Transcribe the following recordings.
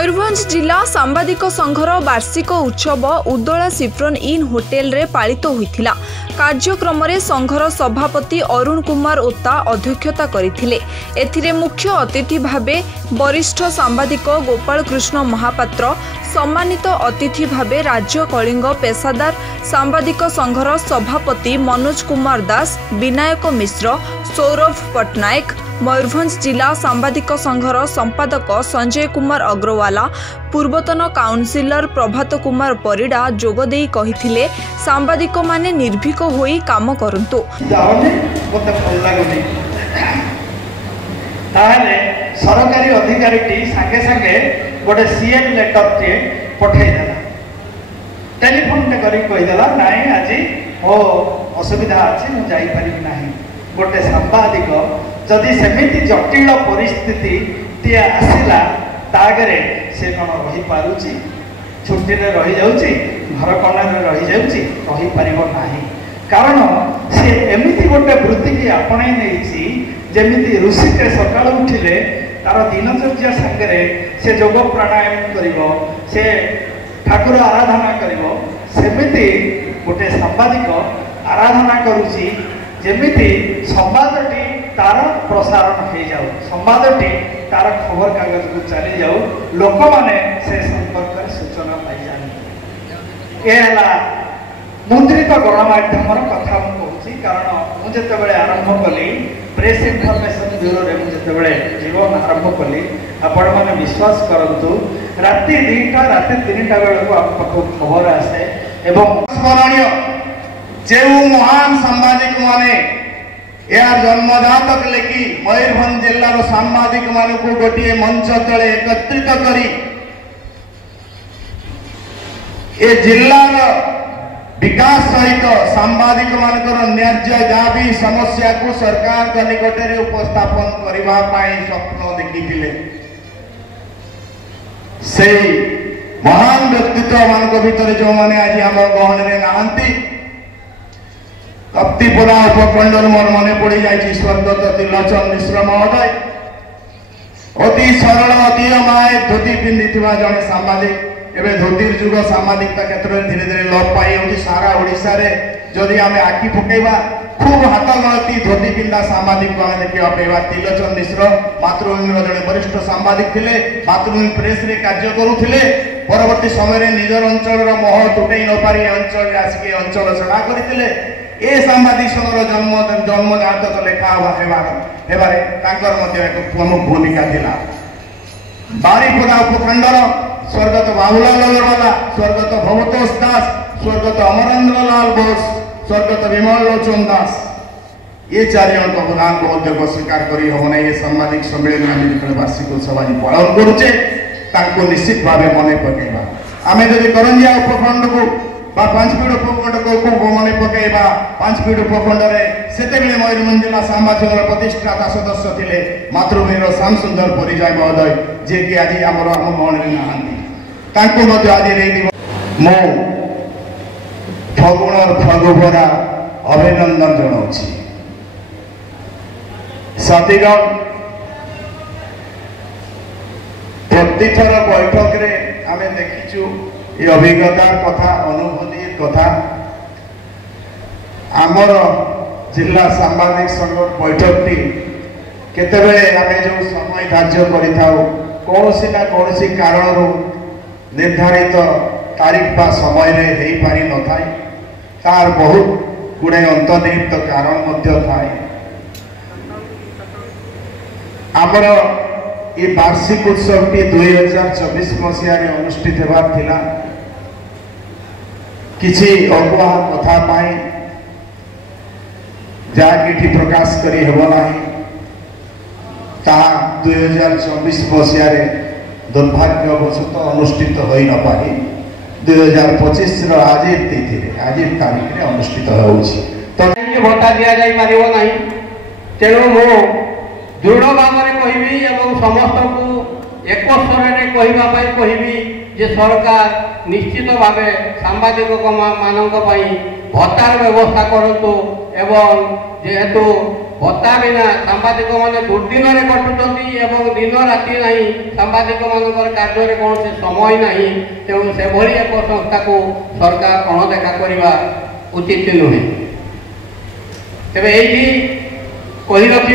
मयूरभंज जिला सांबादिक संघर वार्षिक उत्सव उदला सिफ्रन इन होटेल रे पालित होइथिला। कार्यक्रम रे संघर सभापति अरुण कुमार ओता अध्यक्षता करिथिले। एथिरे मुख्य अतिथि भाबे वरिष्ठ सांबादिक गोपाल कृष्ण महापात्र, सम्मानित अतिथि भाबे राज्य कलिंग पेशादार सांबादिक संघर सभापति मनोज कुमार दास, विनायक मिश्र, सौरभ पटनायक, मयूरभंज जिला सांबादिक संघर संपादक संजय कुमार अग्रवाला, पूर्वतन काउंसिलर प्रभात कुमार परिडा जोगदेई कहिथिले सांबादिक माने निर्भीक होई काम करंतु। ताहले सरकारी अधिकारी संगे संगे गोटे सीएम लेटर टे पठे देला, टेलीफोन टे करी कहि देला नाही आज ओ असुविधा अछि न जाई परिबि नाही। गोटे सांबादिक जदि सेमिति जटिल परिस्थिति टी आसिला तागरे से कौन रही पारुची, छुट्टी रे रही जाउची, घर कोना रे रही जाउची, रही परिबो नाही। कारण से एमिति गोटे वृत्ति की आपणे नेछि जेमिति ऋषि के सकाळ उठिले तार दिनचर्या संगे से योग प्राणायाम करिवो, से ठाकुर आराधना करिवो, सेमिति गोटे सांबादिक आराधना करूची जेमिति संवादटी तार प्रसारण हो जाऊ, संवादटी तार खबर कागज को चली जाऊ, लोक माने से संपर्क सूचना पाई जाए। एला मुद्रित गणमाध्यम कथा कहूँ, कारण मुझे आरंभ कली प्रेस इनफर्मेशन ब्यूरो रे मुझे जीवन आरंभ कली, आपण मैंने विश्वास करंतु राति 2टा राति 3टा बेल को आप खबर आसे एवं स्मरणीय जो महान सांबादिक माने यार जन्मजातक लेखि मयूरभंज जिलार सांबादिक मानक गोटे मंच तले एकत्रित करी ए जिलार विकास सहित सांबादिक मानकर न्याय्य दाबी समस्या को सरकार का निकटरे उपस्थापन करबा पाई स्वप्न देखिथिले। से महान व्यक्तित्व मानक भितर जो माने आज हम गहन रे नाहंती, कप्तिपुरा उपखंडर मोर मन पड़ी जाए स्वर्गत त्रिलोचन मिश्र महोदय, अति सरल अति अमाय धोती पिंधि जड़े सांबादिक। एवं धोतीर जुग सांबादिकता क्षेत्र में धीरे धीरे लोप पाई सारा ओडिशा रे जदि आम आखि फुकेबा खूब हाथ गणती धोती पिंधा सांबादिक को देखा पाइबा। त्रिलोचन मिश्र मातृभूमि जड़े वरिष्ठ सांबादिक थे, मातृभूमि प्रेस रे कार्य करुले, परवर्ती समय निजर अंचल मोह तुटई न पारि अंचल आसिक अंचल छड़ा करते। ए सांबादिक संघर जन्मजातक लेखा हेबारे एक प्रमुख भूमिका थिला। बारीपदा उपखंडर स्वर्गत बाबूलाल अग्रवाला, स्वर्गत भवतोष दास, स्वर्गत अमरेंद्र लाल बोस, स्वर्गत विमल लोचन दास, ये 4 जन अवदान को उद्योग स्वीकार करी हम ये सांबादिक सम्मेलन वार्षिक उत्सव आज पालन करुचे निश्चित भाव मन पकईबा। आम जब करंजिया उपखंड को पांचपीठ उपखंड को मन पकईबा, पांचपीठ उपखंड से मयूरभंज जिला सांबादिक प्रतिष्ठाता सदस्य थे मातृभूमि श्याम सुंदर परिजय महोदय, जे कि आज आम गहन नहांती, आज मो फगुणर फगुभरा अभिनंदन जनाऊँ। साथीगण, प्रतिथर बैठक रे आमे देखिचु ये अभिज्ञता कथा, अनुभूति कथा। आमर जिला सांबादिक संघ बैठकटी केतेबेले आमे जो समय धार्य करिथाउ कोनोसी ना कोनोसी कारण निर्धारित तारीख बा समय रे हेई पारि न थाई, तार बहुत गुणे अंतर्निहित कारण मध्य थाए। आमर ये वार्षिक उत्सवटी 2024 मसीह अनुष्ठित होबार थिला। किछि अगुआ कथा पाई जाकि प्रकाश करी हेबो नाही, ताहा 2024 मसीह दुर्भाग्यवशत अनुष्ठित होई न पारि 2025 आज तिथि आज तारीख रे अनुष्ठित होउछि। तो भत्ता दिया जाई पारिबो नाही, तेणु मो दृढ़ भाव में कहबी एवं समस्त को एक स्वर में कहबी जे सरकार निश्चित भाव सांबादिक मानक भत्तार व्यवस्था करतु एवं जेहेतु भत्ता बिना सांबादिक मैंने दुर्दिन कटुंट एवं दिन राति ना सांबादिक मान कार्य कौन से समय ना तेणु से भली एक संस्था को सरकार अणदेखा करने उचित नुहे। तेरे यही कही रखी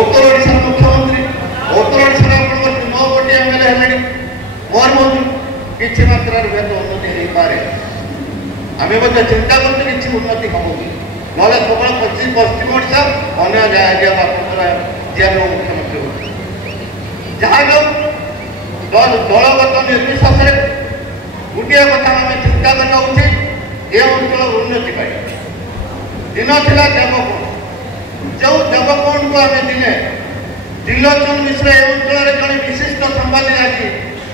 उत्तर ओडिशा मुख्यमंत्री उत्तर ओडिशा 9 कोटी एमएलए है मोर मधु किसी मात्रा हुए तो उन्नति हो पारे आम चिंता करते कि उन्नति हम ना केवल पश्चिम ओडिशा अन्य जिला मुख्यमंत्री हो जहाँ दलगत निर्विशेष गोटे कथा आम चिंता करना उचित ये अंचल उन्नति दिन था देवकोण जो देवकोण को आम दिले त्रिलोचन मिश्र ए अंचल जड़े विशिष्ट संवादी आज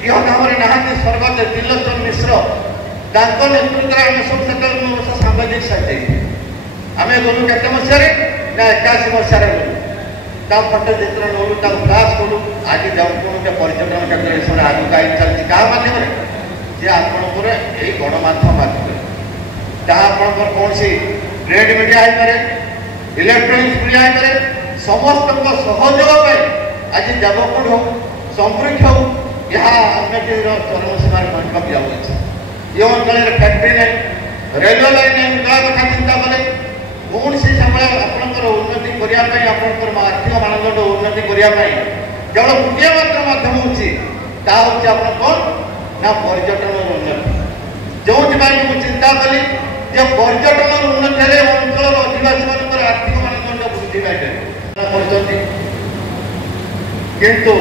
यह ग्राम नहांती स्वर्गत त्रिलोचन मिश्र नेतृत्व में आम सब से सांबादिक साथी आम गलु केत मसीह ना 81 मसीह गलु फटो चित्र नलु फ्लाश कलु आज देवकोण के पर्यटन क्षेत्र में आगे आई चलती क्या माध्यम जे आपंकर यही गणमाध्यम माध्यम जहाँ आपंकर कौन सी प्रिंट मीडिया इलेक्ट्रोनिक्स मीडिया समस्त सहयोग आज देवकोण हो संपृक्ष हो यहाँ उन्नति चरम सीमार पहुँचवाक जाऊँगी ये अंचल फैक्ट्री नहीं रेलवे लाइन नहीं उदय कथा चिंता कले कौन सी समय आपंकर उन्नति करने आपंकर आर्थिक मानदंड उन्नति करने केवल गोटे मात्र माध्यम होता आप कौन ना पर्यटन उन्नति जो मुझे चिंता कली जे पर्यटन उन्नति हेले अंचल अधिवासी मान आर्थिक मानदंड वृद्धि पाई किंतु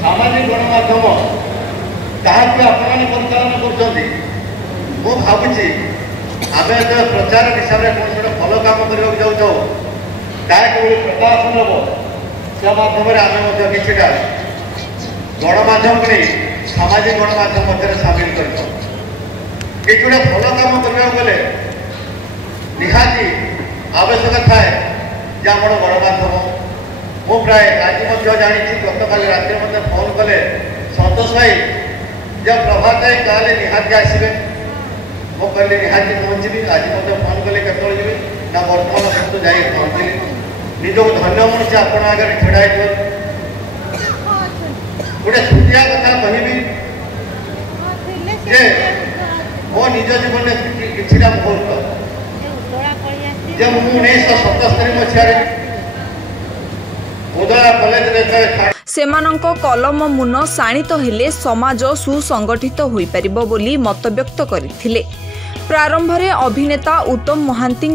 सामाजिक गणमाध्यम जहाँ आपण परिचालन कर भावुची आम जो प्रचार हिसाब से कौन गोटे भल कम करने जाऊँ डायरेक्ट प्रकाशन हम से माध्यम आम किटा गणमाध्यम को सामाजिक गणमाध्यम मध्य सामिल कर गोटे भल कम करने गले निहाती आवश्यक थाए जे आम गणमाध्यम मु प्राय आज जानी गत काल रात मत फोन कले संतोष भाई जब प्रभात कहले निहाती आसबे मु कहली निहाती पहुँची आज मत फोन कले केतल जी ना बर्तमान सहित जा पहुँचली निजक धन्य मनुष्य आप आगे ढड़ा गोटे छुटिया कथा कहबी जे मो निज जीवन कि मुहूर्त जब 1977 मसीह उदला कॉलेज सेमानंको कलम मुन शाणित हेले समाज सुसंगठित होई परिबो बोली मत व्यक्त करथिले। प्रारंभ में अभिनेता उत्तम महांती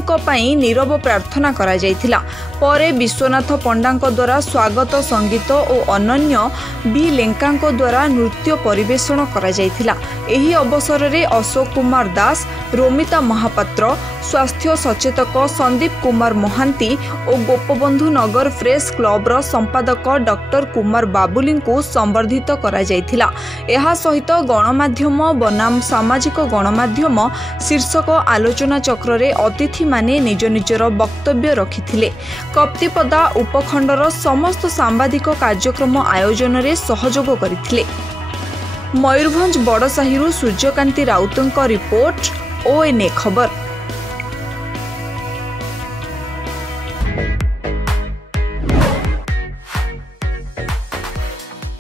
नीरव प्रार्थना करा जायथिला। परे विश्वनाथ पंडा द्वारा स्वागत संगीत और अनन्य बी लेंका द्वारा नृत्य परिवेषण करा जायथिला। एही अवसर में अशोक कुमार दास, रोमिता महापात्र, स्वास्थ्य सचेतक संदीप कुमार महांती और गोपबंधु नगर फ्रेश क्लबर संपादक डॉक्टर कुमार बाबुली को संबर्धित करा जायथिला। एहा सहित गणमाध्यम बनाम सामाजिक गणमाध्यम शीर्षक आलोचना चक्र रे अतिथि माने निज निजर वक्तव्य रखिथिले। कप्तिपदा उपखंडर समस्त सांबादिक कार्यक्रम आयोजन रे सहयोग करिथिले। मयूरभंज बड़साहिरु सूर्यकांति राउतଙ୍କ रिपोर्ट ONA खबर।